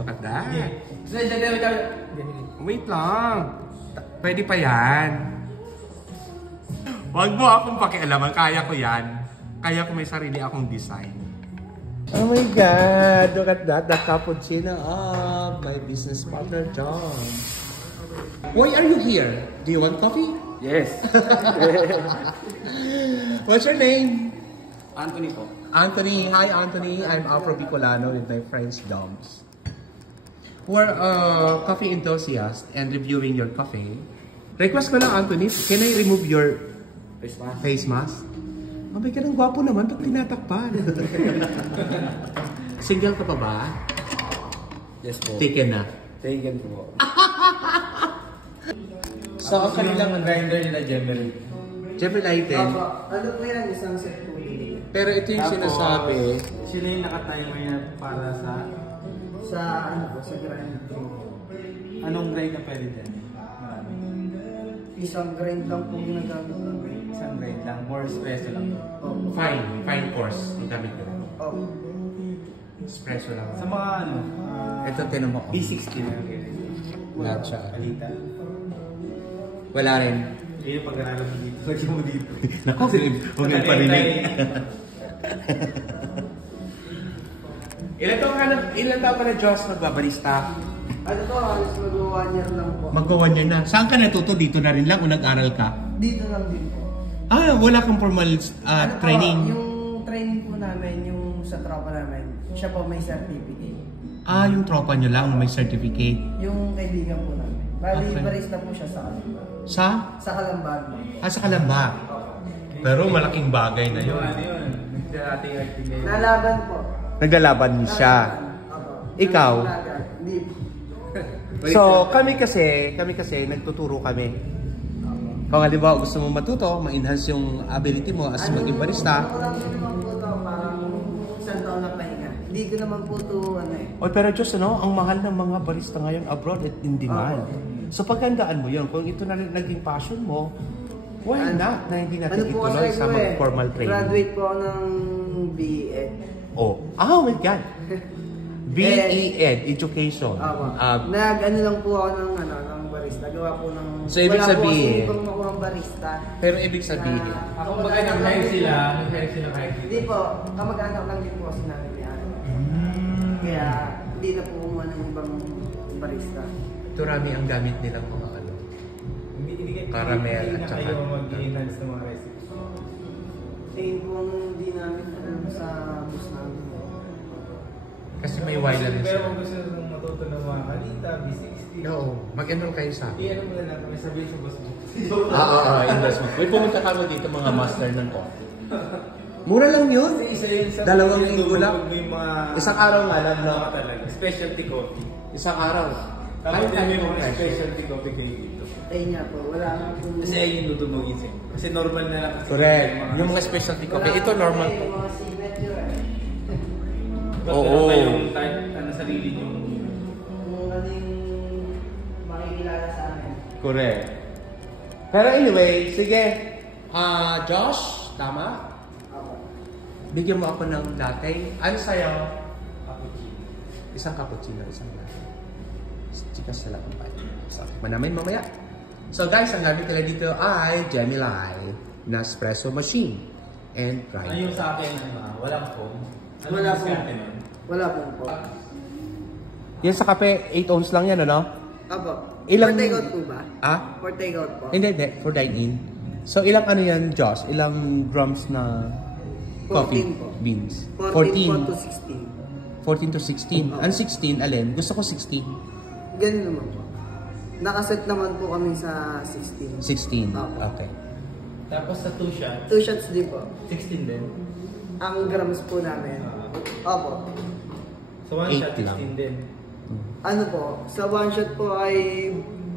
Look at that. Wait lang. Pwede pa yan. Huwag mo akong pakialaman. Kaya ko yan. Kaya ko may sarili akong design. Oh my God! Look at that. The cappuccino of my business partner, John. Why are you here? Do you want coffee? Yes. What's your name? Anthony po. Anthony. Hi, Anthony. I'm Afro Bicolano with my friends, Doms. We're coffee enthusiasts and reviewing your coffee. Request ko lang, Anthony. Can I remove your face mask? Oh my God, ang gwapo naman. Ba't tinatakpan? Single ka pa ba? Yes po. Taken na. Taken po. So, ang kanilang grinder nila Gemini. Jeffrey Lighten. Ano po yan? Isang set po. Pero ito yung sinasabi. Sila yung nakatimer niya para sa... Sa ano po? Sa grind. Anong grind na pwede din? Isang grind lang po ginagamit lang. Isang grind lang. More espresso lang. Fine course. Ang gamit ko rin. Espresso lang. Sa mga ano? Ito, tinan mo. B60 na. Lahat siya. Palita. Wala rin. Yun yung pag-aralan mo dito. Lagyan mo dito. Naku, huwag yung parinig. Ilan taon ka na, Josh, magbabarista? Ano po? Halos mag-1 year lang po. Mag-1 year na. Saan ka natuto? Dito na rin lang o nag-aral ka? Dito lang din po. Ah, wala kang formal Ano training? Po, yung training po namin, yung sa tropa namin, siya po may certificate. Ah, yung tropa nyo lang may certificate? Yung kaibigan po namin. Bali, Okay. barista po siya sa Kalamba. Sa? Sa Kalamba. Ah, sa Kalamba. Pero malaking bagay na yun. Ano yun? Nagdating article. Nalaban po. Naglalaban siya. Opo. Ikaw? Hindi po. So, kami kasi nagtuturo kami. Kung halimbawa gusto mo matuto, ma-enhance yung ability mo as maging barista. Ano ko lang naman po ito, parang isang taon na pahinga. Hindi ko naman po ito, ano eh. Oh, pero Diyos, ano, ang mahal ng mga barista ngayon abroad at in demand. So, paghandaan mo yun, kung ito na naging passion mo, why not na hindi natin ituloy sa formal training? Graduate po ako ng BEd. Oh my God! BEd, Education. Nag-ano lang po ako ng barista. Gawa po ng... So, ibig sabihin... Wala po kasi makuha ng barista. Pero ibig sabihin... Ako mag-hire sila kahit dito. Hindi po. Kamag-anak lang din po kasi namin yan. Kaya hindi na po kumuha ng ibang barista. Ito rami ang gamit nilang mga ano. Caramel at saka... Hindi na kayo mag-enhance ng mga recipes. Tingin po hindi namin alam sa bus namin. Kasi may wine na rin Pero sila. kung gusto nung matuto ng mga kalita, B60. Oo, mag-enroll kayo sa akin. Ano mo na lang, may sabihin sa boss mo. Investment. Uy, pumunta kami dito mga master ng coffee. Mura lang yun. Isa yun sa... 2 linggo lang. May mga... Isang araw nga lang, no? Talaga. Specialty coffee. Isang araw. Tapos Ay, may mo mga presyo. specialty coffee kayo dito. Ayun nga po. Wala nga po. Kasi ayun yung tutulungin sa'yo. Kasi normal na lang. Correct. Yung mga specialty coffee. Ito normal po. Yung mga signature eh. Oo. Yung type, sarili yung... Kung ano yung makikilala sa amin. Correct. Pero anyway, sige. Josh, tama? Ako. Bigyan mo ako ng latte. Ano sa'yo? Cappuccino. Isang cappuccino, isang latte. Chikas na lang ang payo. So, manamin mamaya. So guys, ang gamit nila dito ay Gemini na espresso machine and grinder. Yung sa akin, walang foam. Wala po. Wala po. Yan sa kape, 8 ounce lang yan, ano? Apo. Ilang... For take-out po ba? Ah? For take-out po. Hindi. For dine-in. So, ilang ano yan, Josh? Ilang grams na coffee 14 po. beans? 14 po to 14 16. to 16. Ang 16, alin? Gusto ko 16. Ganun naman po. Nakaset naman po kami sa 16. 16. Opo. Okay. Tapos sa 2 shots, 2 shots din po. 16 din. Ang grams po namin. Opo. So 1 8 shot, lang. 16 din. Ano po, sa 1 shot po ay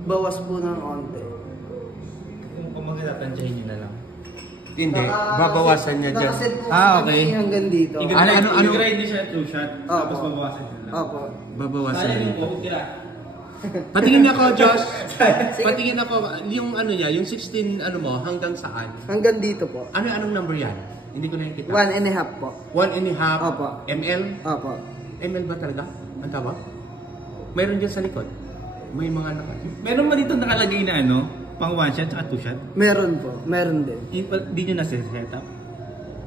bawas po ng onte. Kung magtatansyahin nyo na lang. Hindi. Babawasan niya dyan. Nakaset po Ah, kami okay. hanggang dito. Ano? I-grind niyo siya 2 shot, tapos Opo. mabawasan nyo lang. Opo. Babawasan Sayang niya. yung buhok nila. Patingin ako, Josh. Patingin ako, yung ano niya, yung 16 ano mo, hanggang saan? Hanggang dito po. Anong number yan? Hindi ko nakikita. 1.5 po. 1.5 Opo. ml? Opo. ml ba talaga? Ang tawag? Mayroon dyan sa likod. May mga Meron ba dito nakalagay na ano? Pang one shot at two shot? Meron po, meron din. Di nyo na-set up?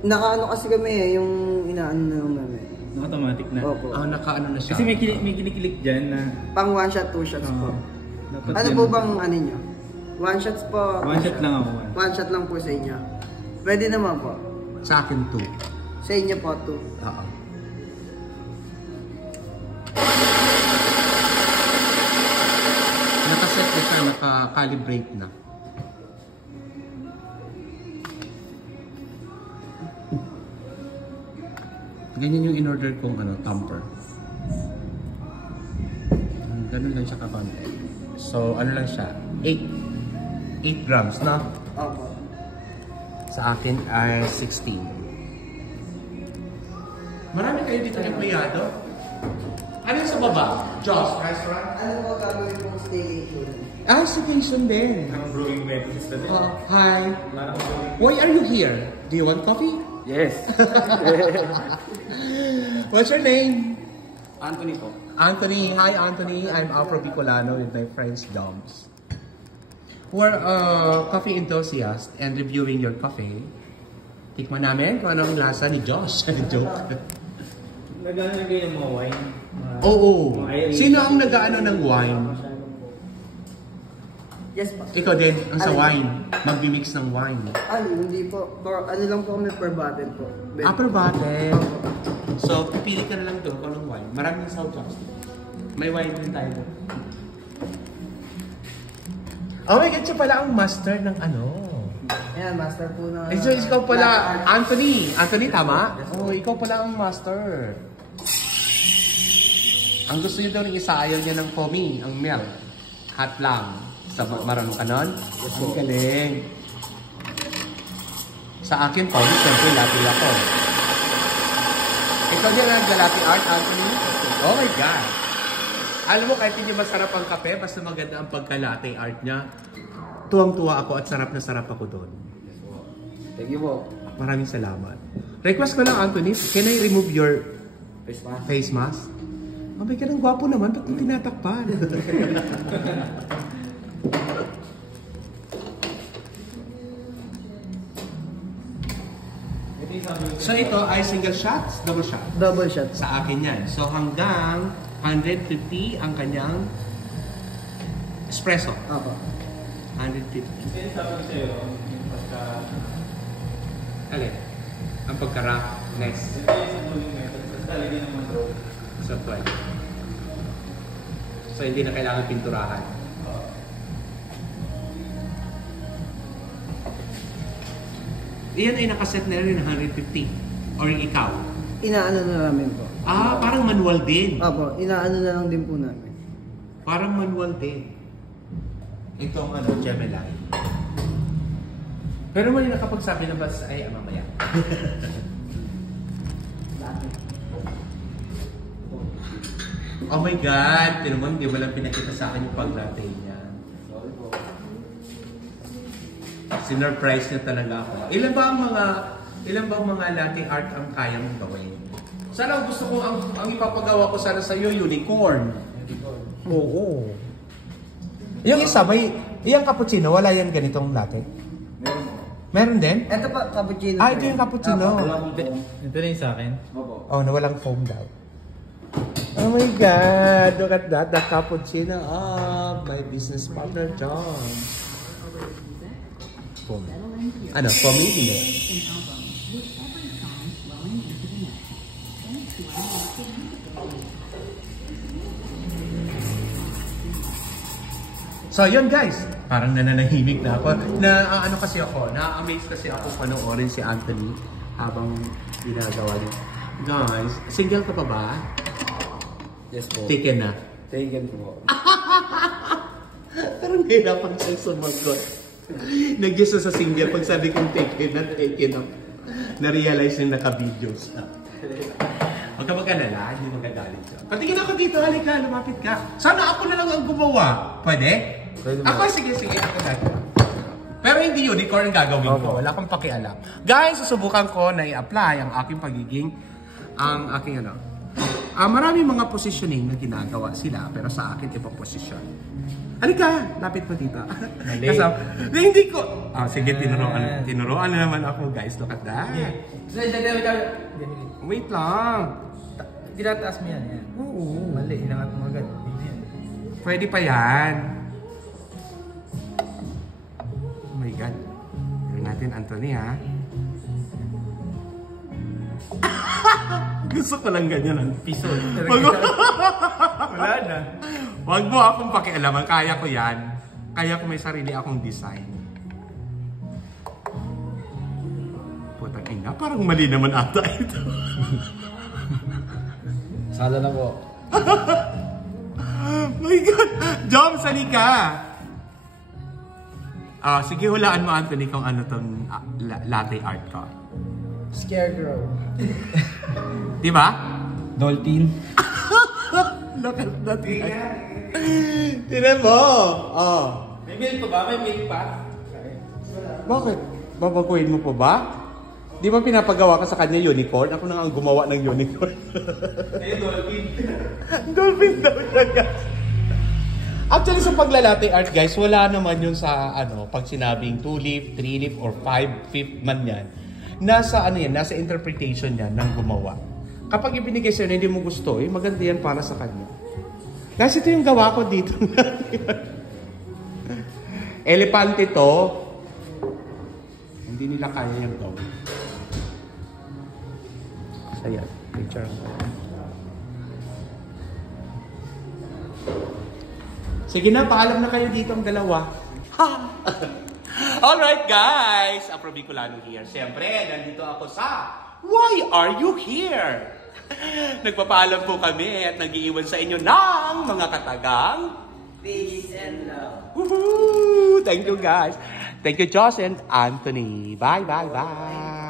Nakaano kasi kami yung inaano na lang namin. Automatic na? Opo. nakaano na siya. Kasi may kinikilik dyan na... Pang one shot, two shots po. Dapat Ano yan. po bang ano nyo? One shots po. One shot lang ako. One shot lang po sa inyo. Pwede naman po. Sa akin 2. Sa inyo po, two. Oo. Nakaset na siya, naka-calibrate na. Ganyan yung in-order kong tamper. Ganun lang siya kakonti. So, ano lang siya? 8 grams, no? Opo. Sa akin ay 16. Marami kayo dito empleyado? Ano yung sa baba? Joss Restaurant? Ano po gagawin pong staycation? Staycation din. Ang brewing methods na din. Hi. Why are you here? Do you want coffee? Yes. What's your name? Anthony po. Anthony. Hi, Anthony. I'm Afro Bicolano with my friends, Doms. We're coffee enthusiast and reviewing your coffee. Tikman namin kung anong lasa ni Josh. Joke. Nag-ano na kayo ng mga wine? Oo. Sino ang nag-ano ng wine? Yes po. Ikaw din, ang sa wine. Magbi-mix ng wine. Hindi po. Ano lang po kami per bottle po. Per bottle. So, pipili ka na lang doon kung anong wine. Maraming South Jocks. May wine din tayo. Oh my God, siya pala ang master ng ano. Ayan, master po na... So, ikaw pala, Anthony. Anthony, tama? Oh, ikaw pala ang master. Ang gusto niyo daw ng isa, ayaw niya ng foamy, ang milk. Hot lang. Marunong ka nun? Ang galing. Sa akin, foamy, siyempre, latte ako. Ikaw din ang latte art, Anthony? Oh my God. Alam mo, kahit hindi masarap ang kape, basta maganda ang pagka-latte art niya, tuwang-tuwa ako at sarap na sarap ako doon. Thank you po. Maraming salamat. Request ko lang, Anthony, can I remove your face mask? Oh my God, ang gwapo naman. Ba't mo tinatakpan? So ito ay single shots, double shot? Double shot. Sa akin yan. So hanggang 150 ang kanyang espresso. Opo. 150. Kaya sabi ko sa'yo, pagka... Alin? Ang pagka-roughness. Ito yung sa brewing methods. Tapos talagyan ng mga draw. So, pwede. So, hindi na kailangan pinturahan. Iyan ay nakaset na rin ng 150. Or ikaw? Inaano na namin po. Parang manual din. Opo, inaano na lang din po namin. Parang manual din. Ito ang Gemini. Pero mali nakapagsabi na ba ay mamaya? Oh my God! Tinan mo, hindi mo lang pinakita sa akin yung pag-latte niya. Sinurprise niya talaga ako. Ilan ba ang mga latte art ang kaya mong gawin? Sana gusto ko, ang ipapagawa ko sana sa iyo, unicorn. Oo. Yung isa, yung cappuccino, wala yan ganitong latte? Meron din? Ito po, cappuccino. Ito yung cappuccino. Ito na yung sa akin. Oh, na walang foam daw. Oh my God! Look at that, the cappuccino of my business partner, John. Foam. Ano, foam hindi? So, yun guys. Parang nananahimik na ako. Na-amaze kasi ako panoorin si Anthony habang ginagawa niya. Guys, single ka pa ba? Yes po. Taken na. Taken po. Parang nahirapan siya sumagot. Nag-guess sa single pag sabi kong taken na. Na-realize yung naka-video siya. Huwag ka mag-alala, hindi magagalit siya. Patingin ako dito, halika, lumapit ka. Sana ako na lang ang gumawa. Pwede? Ako, sige, ako na. Pero hindi unicorn ang gagawin ko. Wala akong pakialam. Guys, susubukan ko na i-apply ang aking Maraming mga positioning na ginagawa sila, pero sa akin, ibang posisyon. Halika, lapit mo dito. Mali. Hindi ko... sige, tinuruan na naman ako, guys. Look at that. Wait lang. Tinataas mo yan. Oo. Mali, inangat mo agad. Pwede pa yan. Oh my God. Gawin natin, Anthony, ha? Gusto ko lang ganyan, Piso. Wala na. Wag mo akong pakialaman. Kaya ko yan. Kaya ko may sarili akong design. Putang ina, parang mali naman ata ito. Sala na po. My God! Jom, sali ka! Sige, hulaan mo, Anthony, kung ano tong latte art ko. Scarecrow. Di ba? Dolphin. Look at that. Tinan mo! May milk pa ba? May milk pa? Bakit? Babaguhin mo po ba? Di ba pinapagawa ka sa kanya unicorn? Ako na nga ang gumawa ng unicorn. Ay, dolphin. Dolphin daw siya, guys. Actually, sa paglalate art, guys, wala naman yun sa, pag sinabing 2-leaf, 3-leaf, or 5-5 man yan. Nasa, nasa interpretation yan ng gumawa. Kapag ibinigay sa'yo na hindi mo gusto, maganda yan para sa kanya. Kasi ito yung gawa ko dito. Elepante to. Hindi nila kaya yung gawin. Ayan, picture ko. Sige na, paalam na kayo dito ang dalawa. Ha! Alright guys, Afro Bicolano here. Siyempre, nandito ako sa Why Are You Here? Nagpapaalam po kami at nag-iiwan sa inyo ng mga katagang Peace and love. Woohoo! Thank you guys. Thank you, Joss and Anthony. Bye, bye, bye.